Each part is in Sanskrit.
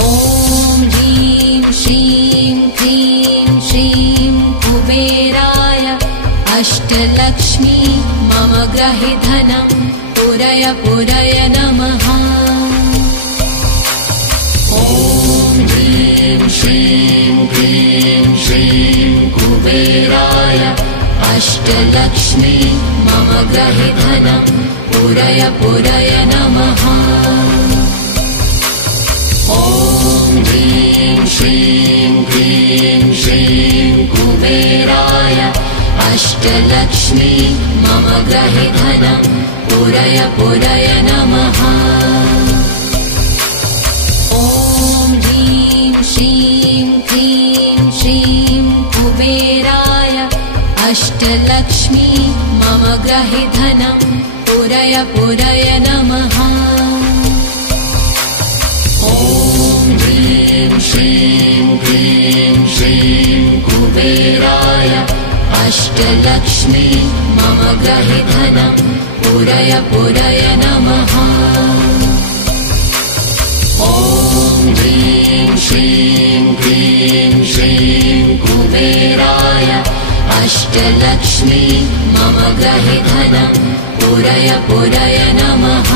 ॐ ह्रीं श्रीं क्रीं श्रीं कुबेराय अष्टलक्ष्मी मम गृहे धनं पुरय पुरय नमः। ॐ ह्रीं श्रीं क्रीं श्रीं कुबेराय अष्टलक्ष्मी मम गृहे धनं पुरय पुरय नमः। ॐ ह्रीं श्रीं क्रीं श्रीं कुबेराय अष्टलक्ष्मी मम गृहे धनं पुरय पुरय नमः। ॐ ह्रीं श्रीं क्रीं श्रीं कुबेराय अष्टलक्ष्मी मम गृहे धनं पुरय पुरय नमः। ॐ ह्रीं श्रीं क्रीं श्रीं कुबेराय अष्टलक्ष्मी मम गृहे धनं पुरय पुरय नमः। ॐ ह्रीं श्रीं क्रीं श्रीं कुबेराय अष्टलक्ष्मी मम गृहे धनं पुरय पुरय नमः।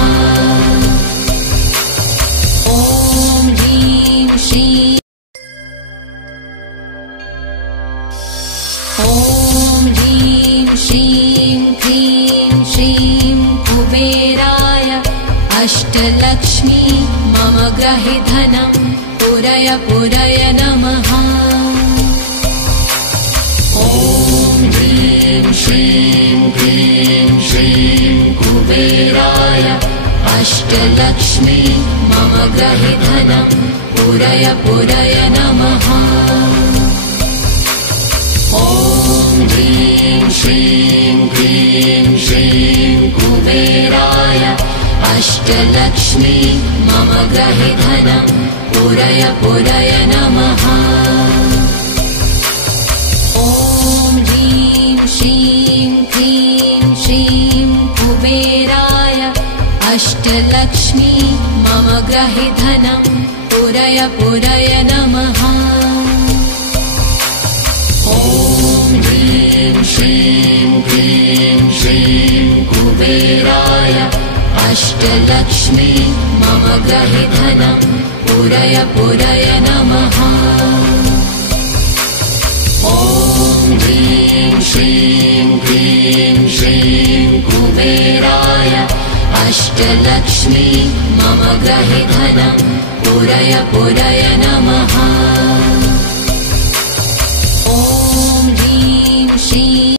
ॐ ह्रीं श्रीं ॐ ह्रीं श्रीं क्रीं श्रीं कुबेराय अष्टलक्ष्मी मम गृहे धनं पुरय पुरय नमः। ॐ ह्रीं श्रीं क्रीं श्रीं कुबेराय अष्टलक्ष्मी मम गृहे धनं पुरय पुरय नमः। ॐ ह्रीं श्रीं क्रीं श्रीं कुबेराय अष्टलक्ष्मी मम गृहे धनं पुरय पुरय नमः। ॐ ह्रीं श्रीं क्रीं श्रीं कुबेराय अष्टलक्ष्मी मम गृहे धनं पुरय पुरय नमः। ॐ ह्रीं श्रीं क्रीं श्रीं कुबेराय अष्टलक्ष्मी मम गृहे धनं पुरय पुरय नमः। ॐ ह्रीं श्रीं क्रीं श्रीं कुबेराय अष्टलक्ष्मी मम गृहे धनं पुरय पुरय नमः।